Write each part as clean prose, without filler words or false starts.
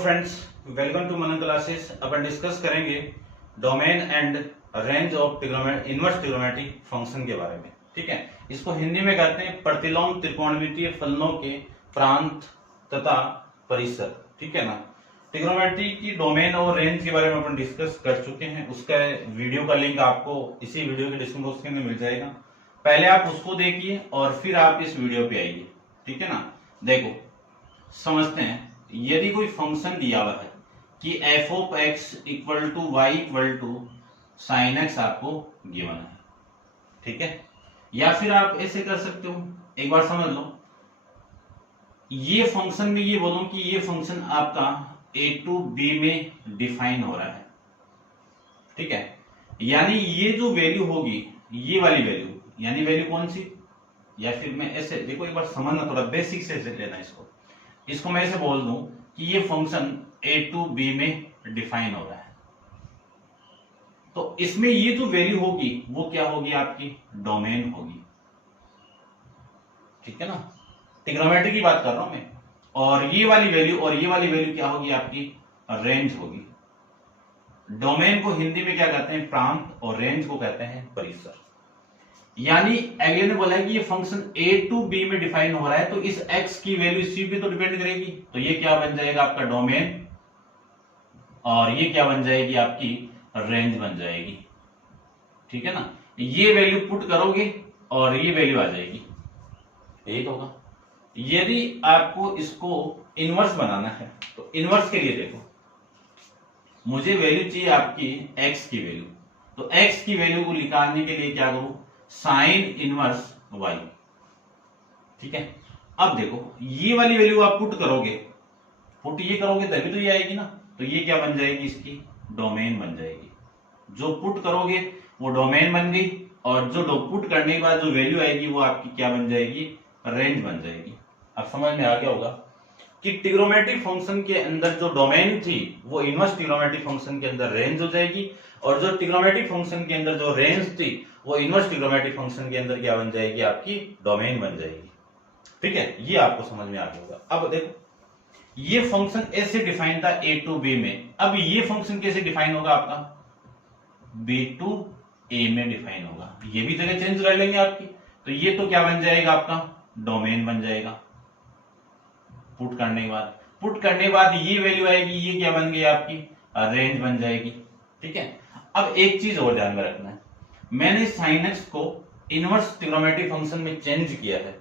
Friends, welcome to Manan classes. अपन discuss करेंगे domain and range of inverse trigonometric function के बारे में। ठीक है, इसको हिंदी में कहते हैं प्रतिलोम त्रिकोणमितीय फलनों के प्रांत तथा परिसर। ठीक है ना। ट्रिग्नोमेट्री की डोमेन और रेंज के बारे में अपन डिस्कस कर चुके हैं। उसका वीडियो का लिंक आपको इसी वीडियो के डिस्क्रिप्शन बॉक्स के अंदर मिल जाएगा। पहले आप उसको देखिए और फिर आप इस वीडियो पे आइए। ठीक है ना। देखो, समझते हैं। यदि कोई फंक्शन दिया हुआ है कि f of x equal to y equal to sine x आपको गिवन है। ठीक है, या फिर आप ऐसे कर सकते हो, एक बार समझ लो। ये फंक्शन में ये बोलूं कि ये फंक्शन आपका ए टू बी में डिफाइन हो रहा है। ठीक है, यानी ये जो वैल्यू होगी, ये वाली वैल्यू, यानी वैल्यू कौन सी, या फिर मैं ऐसे देखो, एक बार समझना, थोड़ा बेसिक से लेना इसको मैं ऐसे बोल दूं कि ये फंक्शन ए टू बी में डिफाइन हो रहा है, तो इसमें ये जो वैल्यू होगी वो क्या होगी, आपकी डोमेन होगी। ठीक है ना। ट्रिग्नोमेट्री की बात कर रहा हूं मैं। और ये वाली वैल्यू क्या होगी, आपकी रेंज होगी। डोमेन को हिंदी में क्या कहते हैं, प्रांत, और रेंज को कहते हैं परिसर। यानी अगले ने बोला है कि ये फंक्शन ए टू बी में डिफाइन हो रहा है, तो इस x की वैल्यू सी पे तो डिपेंड करेगी। तो ये क्या बन जाएगा, आपका डोमेन, और ये क्या बन जाएगी, आपकी रेंज बन जाएगी। ठीक है ना। ये वैल्यू पुट करोगे और ये वैल्यू आ जाएगी, यही तो होगा। यदि आपको इसको इनवर्स बनाना है तो इनवर्स के लिए देखो, मुझे वैल्यू चाहिए आपकी x की वैल्यू, तो x की वैल्यू को निकालने के लिए क्या करूं, साइन इनवर्स y। ठीक है, अब देखो ये वाली वैल्यू आप पुट करोगे, पुट ये करोगे तभी तो ये आएगी ना, तो ये क्या बन जाएगी, इसकी डोमेन बन जाएगी। जो पुट करोगे वो डोमेन बन गई, और जो पुट करने के बाद जो वैल्यू आएगी वो आपकी क्या बन जाएगी, रेंज बन जाएगी। अब समझ में आ गया होगा कि ट्रिग्नोमेट्रिक फंक्शन के अंदर जो डोमेन थी वो इनवर्स ट्रिग्नोमेट्रिक फंक्शन के अंदर रेंज हो जाएगी, और जो ट्रिग्नोमेट्रिक फंक्शन के अंदर जो रेंज थी वो इनवर्स ट्रिग्नोमेट्रिक फंक्शन के अंदर क्या बन जाएगी, आपकी डोमेन बन जाएगी। ठीक है, ये आपको समझ में आ गया होगा। अब देखो, ये फंक्शन ऐसे डिफाइन था ए टू बी में, अब ये फंक्शन कैसे डिफाइन होगा, आपका बी टू ए में डिफाइन होगा। ये भी जगह चेंज कर लेंगे आपकी, तो ये तो क्या बन जाएगा, आपका डोमेन बन जाएगा। पुट करने के बाद ये वैल्यू आएगी, ये क्या बन गई, आपकी रेंज बन जाएगी। ठीक है, अब एक चीज और ध्यान में रखना है, मैंने साइन एक्स को इनवर्स ट्रिग्नोमेट्रिक फंक्शन में चेंज किया है।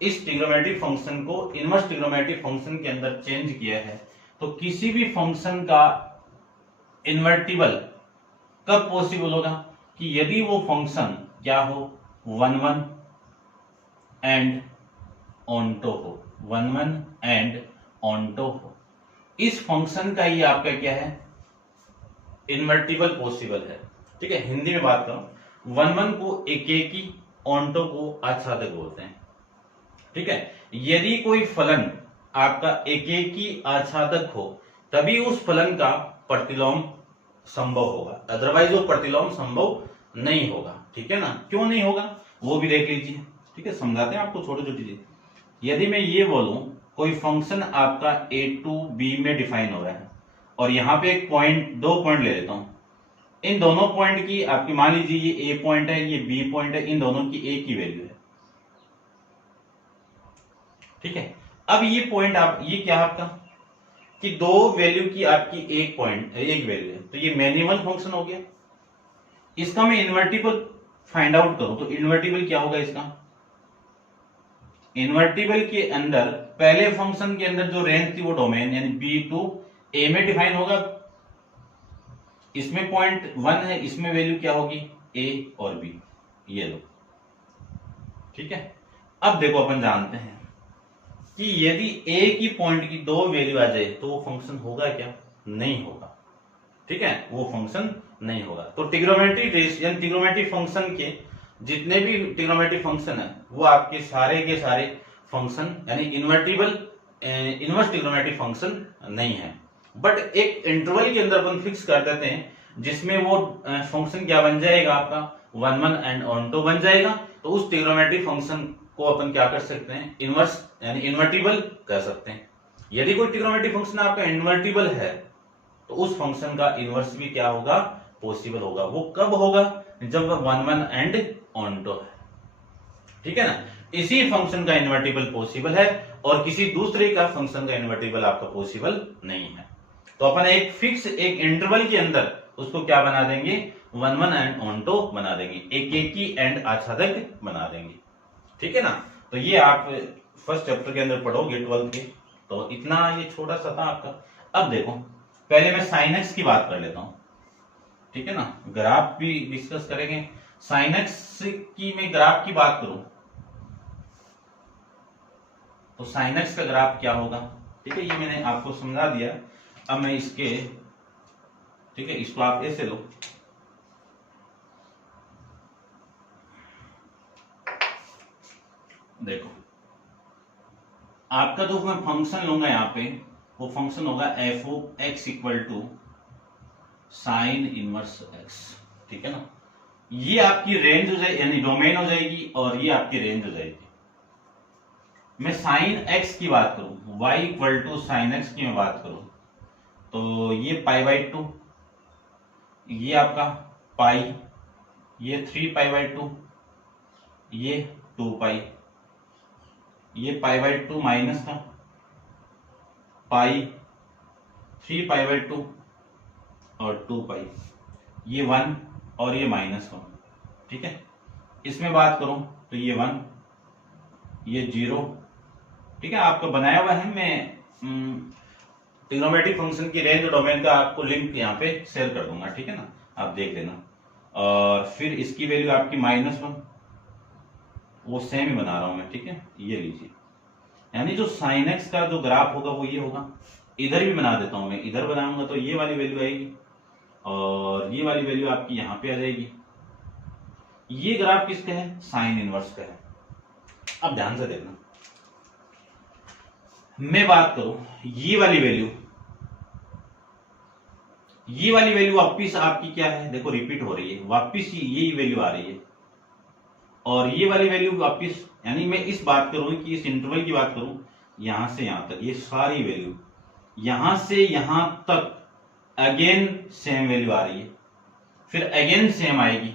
इस ट्रिग्नोमेट्रिक फंक्शन को इनवर्स ट्रिग्नोमेट्रिक फंक्शन के अंदर चेंज किया है, तो किसी भी फंक्शन का इन्वर्टिबल कब पॉसिबल होगा, कि यदि वो फंक्शन क्या हो, 1 1 एंड ऑनटो हो, 1 1 एंड ऑनटो हो। इस फंक्शन का ही आपका क्या है, इन्वर्टिबल पॉसिबल है। ठीक है, हिंदी में बात करूं, 1 1 को एकेकी, ऑनटो को आच्छादक बोलते हैं। ठीक है, यदि कोई फलन आपका एकेकी आच्छादक हो तभी उस फलन का प्रतिलोम संभव होगा, अदरवाइज वो प्रतिलोम संभव नहीं होगा। ठीक है ना। क्यों नहीं होगा वो भी देख लीजिए। ठीक है, समझाते हैं आपको छोटी छोटी चीजें। यदि मैं ये बोलूं कोई फंक्शन आपका ए टू बी में डिफाइन हो रहा है, और यहां पे एक पॉइंट, 2 पॉइंट ले लेता हूं, इन दोनों पॉइंट की आपकी, मान लीजिए ये ए पॉइंट है, ये बी पॉइंट है, इन दोनों की ए की वैल्यू है। ठीक है, अब ये पॉइंट ये क्या है आपका, कि 2 वैल्यू की आपकी एक वैल्यू है, तो ये मैनिमल फंक्शन हो गया। इसका मैं इन्वर्टिबल फाइंड आउट करूं तो इन्वर्टिबल क्या होगा, इसका इन्वर्टिबल के अंदर पहले फंक्शन के अंदर जो रेंज थी वो डोमेन, यानी बी टू ए में डिफाइन होगा। इसमें पॉइंट 1 है, इसमें वैल्यू क्या होगी, ए और बी, ये लो। ठीक है, अब देखो अपन जानते हैं कि यदि ए की पॉइंट की 2 वैल्यू आ जाए तो वो फंक्शन होगा क्या, नहीं होगा। ठीक है, वो फंक्शन नहीं होगा। तो ट्रिग्नोमेट्रिक फंक्शन के जितने भी ट्रिग्नोमेट्रिक फंक्शन है वो आपके सारे के सारे फंक्शन यानी इनवर्स ट्रिग्नोमेट्रिक फंक्शन नहीं है। बट एक इंटरवल के अंदर अपन फिक्स कर देते हैं जिसमें वो फंक्शन क्या बन जाएगा, आपका 1 1 एंड ऑनटो बन जाएगा। तो उस ट्रिग्नोमेट्रिक फंक्शन को अपन क्या कर सकते हैं, इनवर्स यानी इन्वर्टिबल कर सकते हैं। यदि कोई ट्रिग्नोमेट्रिक फंक्शन आपका इन्वर्टिबल है तो उस फंक्शन का इनवर्स भी क्या होगा, पॉसिबल होगा। वो कब होगा, जब 1 1 एंड ऑनटो है, ठीक है ना। इसी फंक्शन का इन्वर्टिबल पॉसिबल है और किसी दूसरे का फंक्शन का इन्वर्टिबल आपका पॉसिबल नहीं है। तो अपन एक फिक्स एक इंटरवल के अंदर उसको क्या बना देंगे, 1 1 एंड ऑनटो बना देंगे, एक ही एंड आच्छादक बना देंगे, ठीक है ना। तो ये आप फर्स्ट चैप्टर के अंदर पढ़ोगे 12th के, तो इतना ये छोटा सा था आपका। अब देखो पहले मैं साइन एक्स की बात कर लेता हूं, ठीक है ना, ग्राफ भी डिस्कस करेंगे। साइन एक्स की मैं ग्राफ की बात करूं तो साइन एक्स का ग्राफ क्या होगा, ठीक है, ये मैंने आपको समझा दिया। अब मैं इसके, ठीक है, इसको आप ऐसे लो, देखो आपका जो मैं फंक्शन लूंगा यहां पे, वो फंक्शन होगा f of x equal to sine inverse x, ठीक है ना। ये आपकी रेंज हो जाएगी, यानी डोमेन हो जाएगी, और ये आपकी रेंज हो जाएगी। मैं साइन एक्स की बात करूं, y equal to sine x की मैं बात करूं, तो ये π/2, ये आपका पाई, ये 3π/2, ये 2π, ये π/2 माइनस का पाई, 3π/2 और 2π, ये 1 और ये -1, ठीक है। इसमें बात करूं तो ये 1, ये 0, ठीक है। आपको बनाया हुआ है, मैं ट्रिग्नोमेट्रिक फंक्शन की रेंज और डोमेन का आपको लिंक यहाँ पे शेयर कर दूंगा, ठीक है ना, आप देख लेना। और फिर इसकी वैल्यू आपकी -1, वो सेम ही बना रहा हूं मैं, ठीक है, ये लीजिए। यानी जो साइन एक्स का जो ग्राफ होगा वो ये होगा। इधर भी बना देता हूं मैं, इधर बनाऊंगा तो ये वाली वैल्यू आएगी और ये वाली वैल्यू आपकी यहां पे आ जाएगी। ये ग्राफ किसका है, साइन इनवर्स का है। अब ध्यान से देखना, मैं बात करूं ये वाली वैल्यू, ये वाली वैल्यू वापिस आपकी क्या है, देखो रिपीट हो रही है, वापिस यही वैल्यू आ रही है। और ये वाली वैल्यू वापिस, यानी मैं इस बात करूं कि इस इंटरवल की बात करूं, यहां से यहां तक ये सारी वैल्यू, यहां से यहां तक अगेन सेम वैल्यू आ रही है, फिर अगेन सेम आएगी,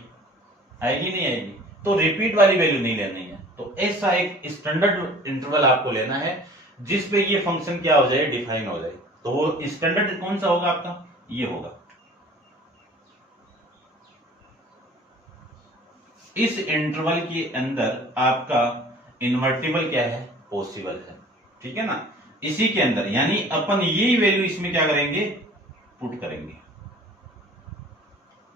आएगी नहीं आएगी, तो रिपीट वाली वैल्यू नहीं लेनी है। तो ऐसा एक स्टैंडर्ड इंटरवल आपको लेना है जिसपे ये फंक्शन क्या हो जाए, डिफाइन हो जाए। तो वो स्टैंडर्ड कौन सा होगा आपका, ये होगा। इस इंटरवल के अंदर आपका इन्वर्टिबल क्या है, पॉसिबल है, ठीक है ना। इसी के अंदर यानी अपन यही वैल्यू इसमें क्या करेंगे, पुट करेंगे,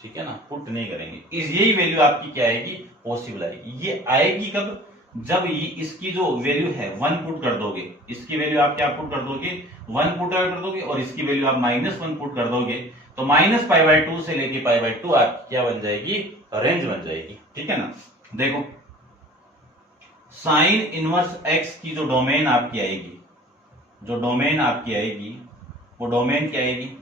ठीक है ना, पुट नहीं करेंगे। यही वैल्यू आपकी क्या आएगी, पॉसिबल आएगी। ये आएगी कब, जब ये इसकी जो वैल्यू है 1 पुट कर दोगे, इसकी वैल्यू आप क्या पुट कर दोगे, 1 पुट कर दोगे, और इसकी वैल्यू आप -1 पुट कर दोगे, तो -π/2 से लेके π/2 आप क्या बन जाएगी, रेंज बन जाएगी, ठीक है ना। देखो साइन इनवर्स एक्स की जो डोमेन आपकी आएगी, जो डोमेन आपकी आएगी, वो डोमेन क्या आएगी,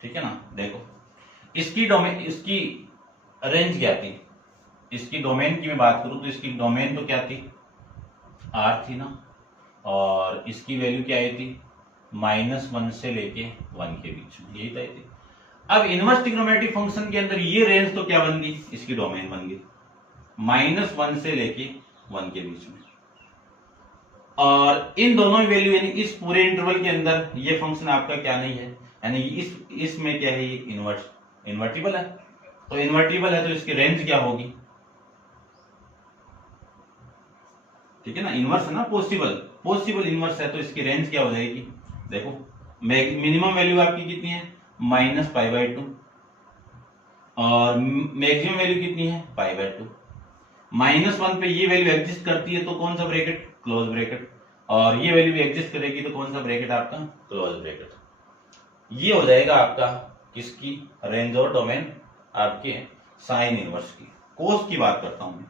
ठीक है ना। देखो इसकी डोमेन, इसकी रेंज क्या थी, इसकी डोमेन की मैं बात करूं तो इसकी डोमेन तो क्या थी, R थी ना, और इसकी वैल्यू क्या आई थी, -1 से लेके 1 के बीच में, यही तय थी। अब इनवर्स ट्रिग्नोमेट्रिक फंक्शन के अंदर ये रेंज तो क्या बन गई, इसकी डोमेन बन गई, -1 से लेके 1 के बीच में। और इन दोनों वैल्यू यानी इस पूरे इंटरवल के अंदर ये फंक्शन आपका क्या नहीं है, यानी इसमें क्या है, ये इन्वर्टिबल है। तो इन्वर्टिबल है तो इसकी रेंज क्या होगी, ठीक है ना, इनवर्स है ना, पॉसिबल इनवर्स है, तो इसकी रेंज क्या हो जाएगी। देखो मिनिमम वैल्यू आपकी कितनी है, -π/2, और मैक्सिमम वैल्यू कितनी है, π/2। -1 पे ये वैल्यू एग्जिस्ट करती है तो कौन सा ब्रैकेट, क्लोज ब्रैकेट, और ये वैल्यू भी एग्जिस्ट करेगी तो कौन सा ब्रैकेट आपका, क्लोज ब्रैकेट। ये हो जाएगा आपका किसकी, रेंज और डोमेन आपके साइन इनवर्स की। कोस की बात करता हूं मैं,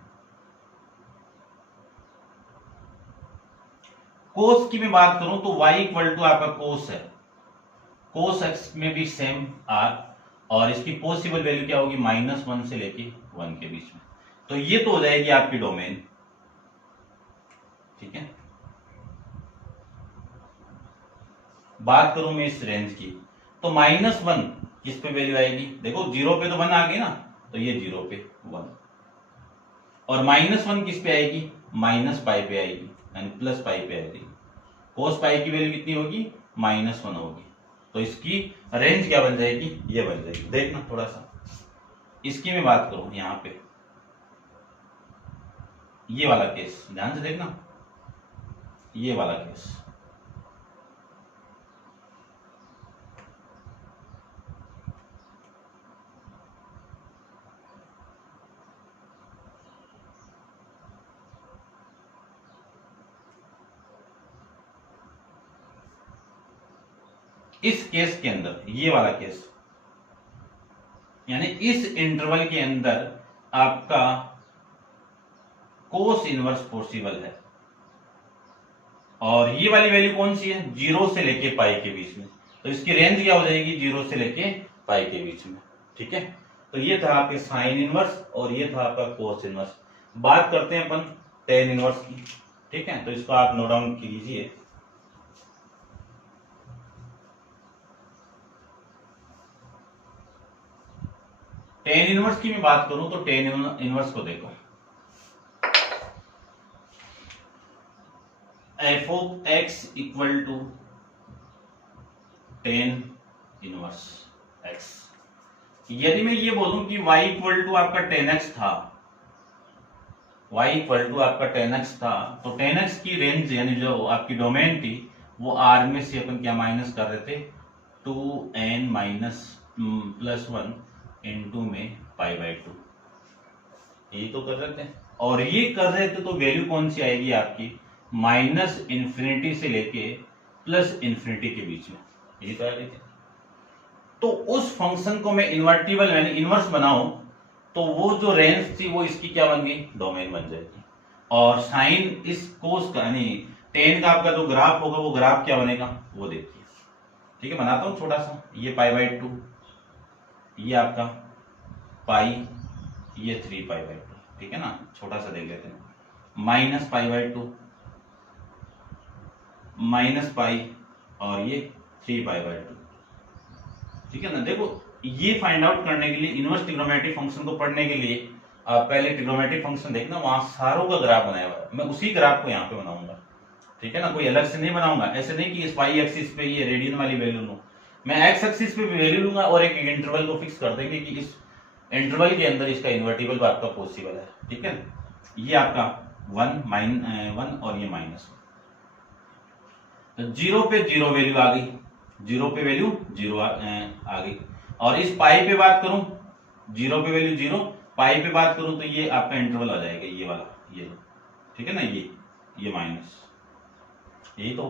कोस की मैं बात करूं तो y इक्वल टू आपका कोस है, कोस एक्स में भी सेम r, और इसकी पॉसिबल वैल्यू क्या होगी, -1 से लेके 1 के बीच में। तो ये तो हो जाएगी आपकी डोमेन, ठीक है। बात करूं मैं इस रेंज की, तो -1 किस पे वैल्यू आएगी, देखो 0 पे तो 1 आ गई ना, तो ये 0 पे 1, और -1 किस पे आएगी, -पाई पे आएगी, यानी +पाई पे आएगी। cos पाई की वैल्यू कितनी होगी, -1 होगी। तो इसकी रेंज क्या बन जाएगी, ये बन जाएगी। देखना थोड़ा सा इसकी मैं बात करूं, यहां पे ये वाला केस ध्यान से देखना, ये वाला केस, इस केस के अंदर, ये वाला केस, यानी इस इंटरवल के अंदर आपका कोस इनवर्स पॉसिबल है, और ये वाली वैल्यू कौन सी है, 0 से लेके पाई के बीच में, तो इसकी रेंज क्या हो जाएगी, 0 से लेके पाई के बीच में। ठीक है, तो ये था आपके साइन इनवर्स और ये था आपका कोस इनवर्स। बात करते हैं अपन टेन इनवर्स की। ठीक है, तो इसको आप नोट डाउन कीजिए। टेन इनवर्स की मैं बात करूं तो टेन इनवर्स को देखो, f of x equal to tan inverse x. यदि मैं ये बोलूं कि y इक्वल टू आपका 10x था, y इक्वल टू आपका 10x था, तो 10x की रेंज यानी जो आपकी डोमेन थी वो r में से अपन क्या माइनस कर रहे थे, 2n माइनस +1 इंटू में π/2, यही तो कर रहे थे। और ये कर रहे थे तो वैल्यू कौन सी आएगी आपकी, -∞ से लेके +∞ के बीच में, यही तो आ रही थी। तो उस फंक्शन को मैं इन्वर्टिबल यानी इनवर्स बनाऊं तो वो जो रेंज थी वो इसकी क्या बन गई, डोमेन बन जाएगी। और साइन इस कोस का यानी टेन का आपका जो ग्राफ होगा वो ग्राफ क्या बनेगा वो देखिए। ठीक है, बनाता हूं छोटा सा, ये π/2, ये आपका पाई, ये 3π/2। ठीक है ना, छोटा सा देख लेते हैं, -π/2 -पाई और ये 3π/2। ठीक है ना, देखो ये फाइंड आउट करने के लिए, इनवर्स ट्रिग्नोमेट्रिक फंक्शन को पढ़ने के लिए आप पहले ट्रिग्नोमेट्रिक फंक्शन देखना, वहां सारों का ग्राफ बनाया हुआ है, मैं उसी ग्राफ को यहाँ पे बनाऊंगा। ठीक है ना, कोई अलग से नहीं बनाऊंगा, ऐसे नहीं कि इस पाई एक्सिस पे ये रेडियन वाली वैल्यू लूं, मैं एक्स एक्सिस पे वैल्यू लूंगा और एक इंटरवल को फिक्स कर देंगे कि इस इंटरवल के अंदर इसका इन्वर्टिबल आपका पॉसिबल है। ठीक है, ये आपका 1 और ये -1, तो 0 पे 0 वैल्यू आ गई, 0 पे वैल्यू 0 आ गई। और इस पाई पे बात करूं, 0 पे वैल्यू 0, पाई पे बात करूं तो ये आपका इंटरवल आ जाएगा, ये वाला, ये। ठीक है ना, ये माइनस, यही तो।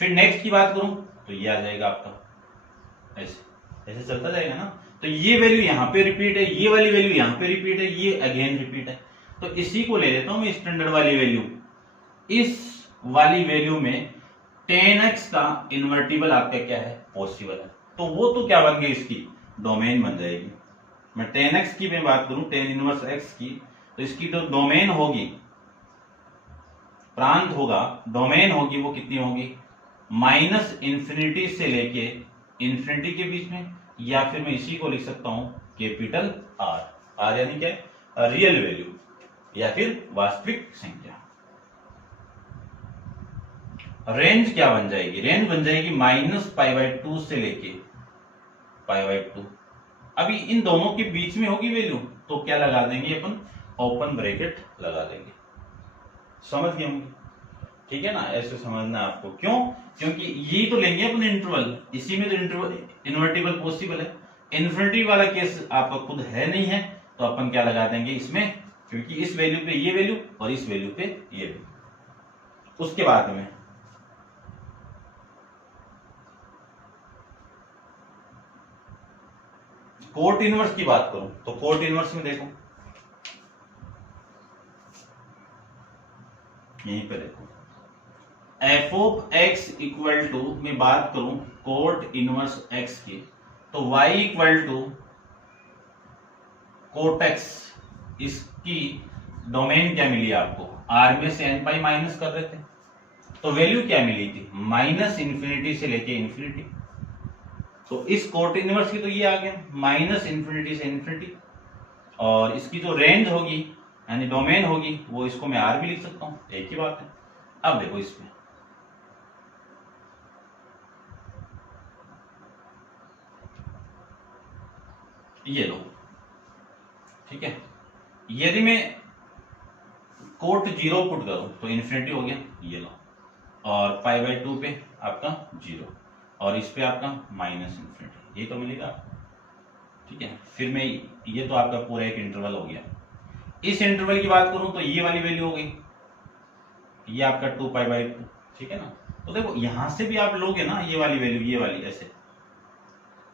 फिर नेक्स्ट की बात करूं तो ये आ जाएगा आपका, ऐसे ऐसे चलता जाएगा ना। तो ये वैल्यू यहां पे रिपीट है, ये वाली वैल्यू यहां पे रिपीट है, ये अगेन रिपीट है। तो इसी को ले लेता हूं मैं स्टैंडर्ड वाली वैल्यू, इस वाली वैल्यू में 10x का इन्वर्टिबल आपका क्या है, पॉसिबल है, तो वो तो क्या बन गई, इसकी डोमेन बन जाएगी। मैं 10x की मैं बात करूं, 10 इनवर्स x की, तो इसकी जो डोमेन होगी, प्रांत होगा, डोमेन होगी, वो कितनी होगी, -∞ से लेके इंफिनिटी के बीच में, या फिर मैं इसी को लिख सकता हूं कैपिटल R यानी क्या, रियल वैल्यू या फिर वास्तविक संख्या। रेंज क्या बन जाएगी, रेंज बन जाएगी -π/2 से लेके π/2। अभी इन दोनों के बीच में होगी वैल्यू, तो क्या लगा देंगे अपन, ओपन ब्रैकेट लगा देंगे। समझ गए होंगे, ठीक है ना, ऐसे समझना आपको। क्यों, क्योंकि यही तो लेंगे अपन इंटरवल, इसी में तो इंटरवल इन्वर्टिबल पॉसिबल है। इन्फिनिटी वाला केस आपका खुद है नहीं है, तो अपन क्या लगा देंगे इसमें, क्योंकि इस वैल्यू पे ये वैल्यू और इस वैल्यू पे ये वैल्यू। उसके बाद में कोट इनवर्स की बात करूं तो कोट इनवर्स में देखो, यहीं पे देखो, f of x equal to, मैं बात करूं कोट इनवर्स एक्स की, तो y equal to cot x, इसकी डोमेन क्या मिली आपको, आर में से एन पाई माइनस कर रहे थे, तो वैल्यू क्या मिली थी, माइनस इंफिनिटी से लेके इंफिनिटी। तो इस कोट इनवर्स की तो ये आ गया माइनस इंफिनिटी से इंफिनिटी, और इसकी जो रेंज होगी यानी डोमेन होगी वो इसको मैं आर भी लिख सकता हूं, एक ही बात है। अब देखो इसमें ये लो, ठीक है, यदि मैं कोट 0 पुट करूं तो इन्फिनिटी हो गया, ये लो, और पाई बाई 2 पे आपका 0 और इस पे आपका माइनस इन्फिनिटी, ये तो मिलेगा, ठीक है। फिर मैं ये तो आपका पूरा एक इंटरवल हो गया। इस इंटरवल की बात करूं तो ये वाली वैल्यू हो गई, ये आपका 2 पाई बाई 2, ठीक है ना। तो देखो यहां से भी आप लोगे ना ये वाली वैल्यू, ये वाली ऐसे,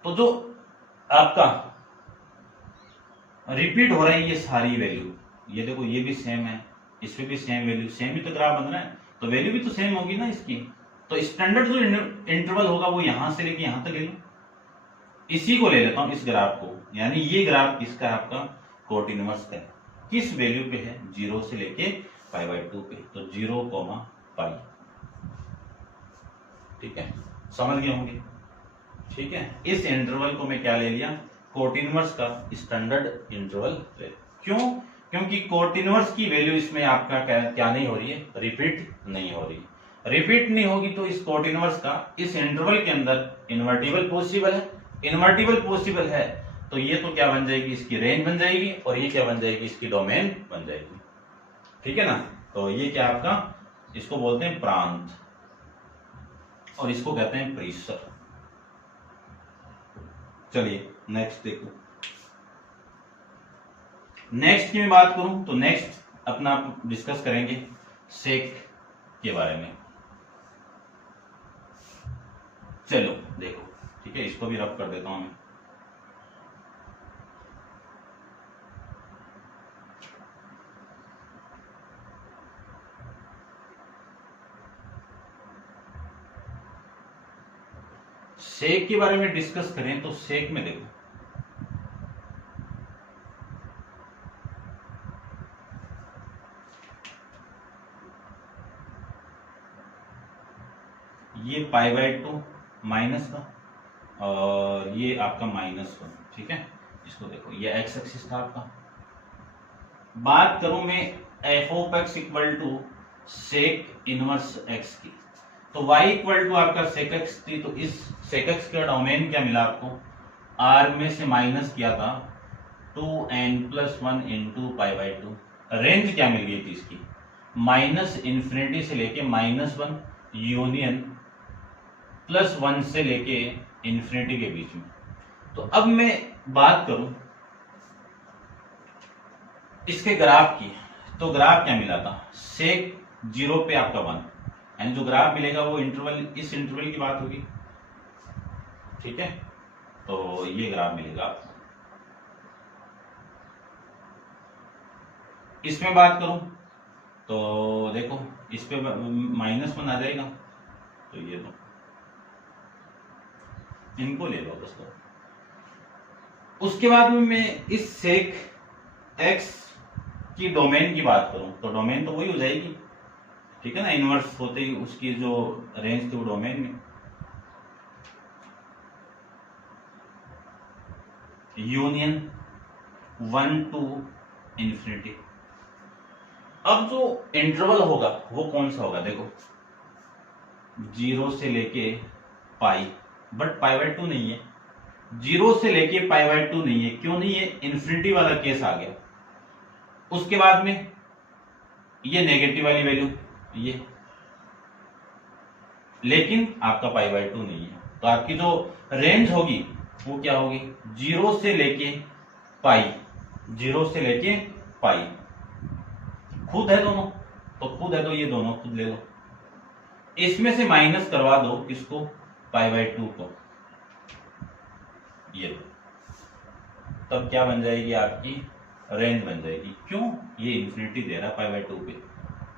तो जो आपका रिपीट हो रहा है ये सारी वैल्यू, ये देखो ये भी सेम है, इसमें भी सेम वैल्यू, सेम ही तो ग्राफ बन रहा है, तो वैल्यू भी तो सेम होगी ना इसकी। तो स्टैंडर्ड जो इंटरवल होगा वो यहां से लेके यहां तक ले लो, इसी को ले लेता हूं इस ग्राफ को, यानी ये ग्राफ किसका है आपका, कोट इनवर्स का है। किस वैल्यू पे है, 0 से लेके पाई बाई 2 पे, तो 0, पाई, ठीक है, समझ गए होंगे, ठीक है। इस इंटरवल को मैं क्या ले लिया, कोट इनवर्स का स्टैंडर्ड इंटरवल ले। क्यों, क्योंकि कोट इनवर्स की वैल्यू इसमें आपका क्या नहीं हो रही है, रिपीट नहीं हो रही, रिपीट नहीं होगी तो इस कोट इनवर्स का इस इंटरवल के अंदर इन्वर्टिबल पॉसिबल है, इन्वर्टिबल पॉसिबल है तो ये तो क्या बन जाएगी, इसकी रेंज बन जाएगी, और ये क्या बन जाएगी, इसकी डोमेन बन जाएगी, ठीक है ना। तो ये क्या आपका, इसको बोलते हैं प्रांत और इसको कहते हैं परिसर। चलिए नेक्स्ट देखो, नेक्स्ट की मैं बात करूं तो नेक्स्ट अपना डिस्कस करेंगे सेक के बारे में। चलो देखो, ठीक है, इसको भी रब कर देता हूं मैं। सेक के बारे में डिस्कस करें तो सेक में देखो, ये पाई बाई 2 माइनस का और ये आपका -1, ठीक है। इसको देखो, ये एक्स एक्सिस था आपका। बात करूं मैं f of x equal to sec inverse x की, तो y इक्वल टू आपका सेक एक्स थी, तो इस सेक एक्स का डोमेन क्या मिला आपको, r में से माइनस किया था 2n+1 into pi by 2, range क्या मिल गई थी इसकी, माइनस इंफिनिटी से लेके -1 यूनियन +1 से लेके इंफिनिटी के बीच में। तो अब मैं बात करूं इसके ग्राफ की, तो ग्राफ क्या मिला था, सेक 0 पे आपका 1, यानी जो ग्राफ मिलेगा वो इंटरवल, इस इंटरवल की बात होगी, ठीक है। तो ये ग्राफ मिलेगा आपको। इसमें बात करूं तो देखो इस पे -1 आ जाएगा, तो ये दो इनको ले लो दोस्तों। उसके बाद में मैं इस सेक एक्स की डोमेन की बात करूं तो डोमेन तो वही हो जाएगी, ठीक है ना, इनवर्स होते ही उसकी जो रेंज थी वो डोमेन में, यूनियन 1 टू इंफिनिटी। अब जो इंटरवल होगा वो कौन सा होगा, देखो 0 से लेके पाई, बट पाई बाई 2 नहीं है, 0 से लेके पाई बाई 2 नहीं है, क्यों नहीं है, इन्फिनिटी वाला केस आ गया। उसके बाद में ये नेगेटिव वाली वैल्यू ये, लेकिन आपका पाई बाई 2 नहीं है, तो आपकी जो रेंज होगी वो क्या होगी, 0 से लेके पाई, 0 से लेके पाई, खुद है दोनों, तो खुद है तो ये दोनों खुद ले लो, इसमें से माइनस करवा दो किसको, पाई बाई 2 को, ये लो, तब क्या बन जाएगी आपकी रेंज बन जाएगी। क्यों, ये इंफिनिटी दे रहा है पाई बाई 2 पे,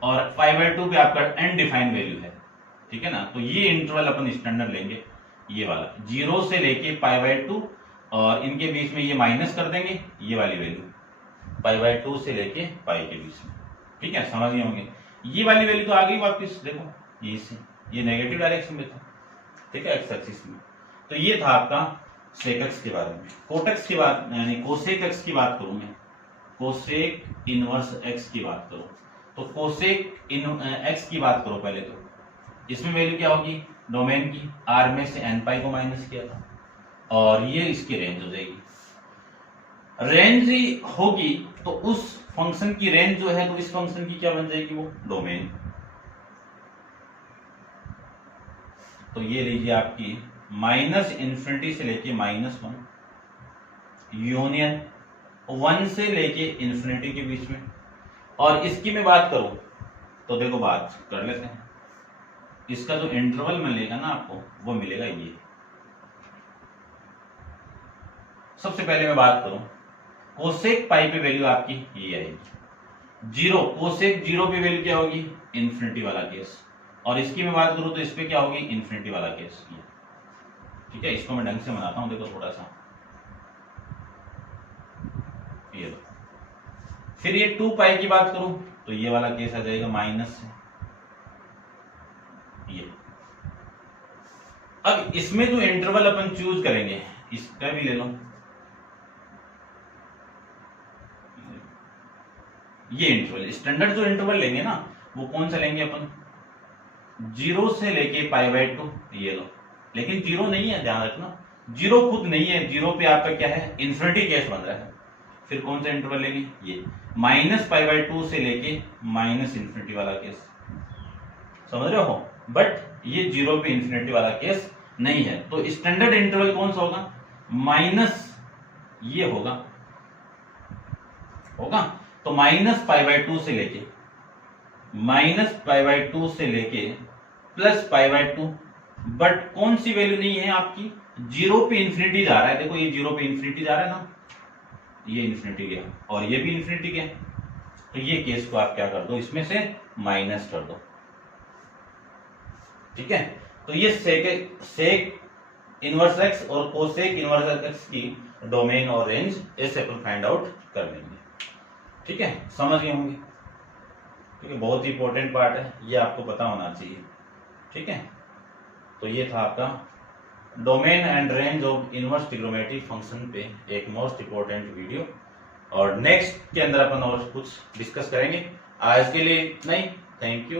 और पाई बाई 2 पे आपका अनडिफाइंड वैल्यू है, ठीक है ना। तो ये इंटरवल अपन स्टैंडर्ड लेंगे, ये वाला 0 से लेके पाई बाई 2, और इनके बीच में ये माइनस कर देंगे ये वाली वैल्यू, π/2 से लेके पाई के बीच में। ठीक है, समझ गए होंगे। ये वाली वैल्यू तो आ गई वापस, देखो ये नेगेटिव डायरेक्शन में था। ठीक है, एक्स एक्सिस में। तो ये था आपका सेक एक्स के बारे में। कोटेक्स की बात यानी कोसेक एक्स की बात करूं मैं, कोसेक इनवर्स एक्स की बात करूं, तो कोसेक एक्स की बात करो पहले। तो इसमें वैल्यू क्या होगी, डोमेन की आर में से एन पाई को माइनस किया था, और ये इसकी रेंज हो जाएगी। रेंज होगी तो उस फंक्शन की रेंज जो है, तो इस फंक्शन की क्या बन जाएगी, वो डोमेन। तो ये लीजिए आपकी -∞ से लेके -1 यूनियन 1 से लेके इंफिनिटी के बीच में। और इसकी मैं बात करूं तो देखो बात कर लेते हैं। इसका जो इंटरवल मिलेगा ना आपको, वो मिलेगा ये। सबसे पहले मैं बात करूं कोसेक पाई पे वैल्यू आपकी ये आएगी 0। कोसेक 0 पे वैल्यू क्या होगी, इंफिनिटी वाला केस। और इसकी मैं बात करूं तो इस पे क्या होगी, इंफिनिटी वाला केस। ठीक है, इसको मैं ढंग से बनाता हूं, देखो थोड़ा सा। ये फिर ये 2 पाई की बात करूं तो ये वाला केस आ जाएगा माइनस से ये। अब इसमें जो इंटरवल अपन चूज करेंगे, इसका भी ले लो, ये इंटरवल स्टैंडर्ड जो इंटरवल लेंगे ना, वो कौन सा लेंगे अपन, 0 से लेके π/2। ये लो, लेकिन 0 नहीं है, ध्यान रखना 0 खुद नहीं है। 0 पे आपका क्या है, इंफिनिटी केस बन रहा है। फिर कौन सा इंटरवल लेंगे, ये -π/2 से लेके -∞ वाला केस। समझ रहे हो, बट ये 0 पे इंफिनिटी वाला केस नहीं है। तो स्टैंडर्ड इंटरवल कौन सा होगा, माइनस ये होगा तो -π/2 से लेके +π/2 बट कौन सी वैल्यू नहीं है आपकी, 0 पे इंफिनिटी जा रहा है। देखो ये 0 पे इंफिनिटी जा रहा है ना, ये इंफिनिटी गया और ये भी इंफिनिटी गया। तो ये केस को आप क्या कर दो, इसमें से माइनस कर दो। ठीक है, तो ये सेक इनवर्स एक्स और कोसेक इनवर्स एक्स की डोमेन और रेंज ऐसे अपन फाइंड आउट कर लेंगे। ठीक है, समझ गए होंगे, क्योंकि बहुत ही इंपॉर्टेंट पार्ट है, ये आपको पता होना चाहिए। ठीक है, तो ये था आपका domain and range of inverse trigonometric function पे एक मोस्ट इंपॉर्टेंट वीडियो। और नेक्स्ट के अंदर अपन और कुछ डिस्कस करेंगे। आज के लिए नहीं, थैंक यू।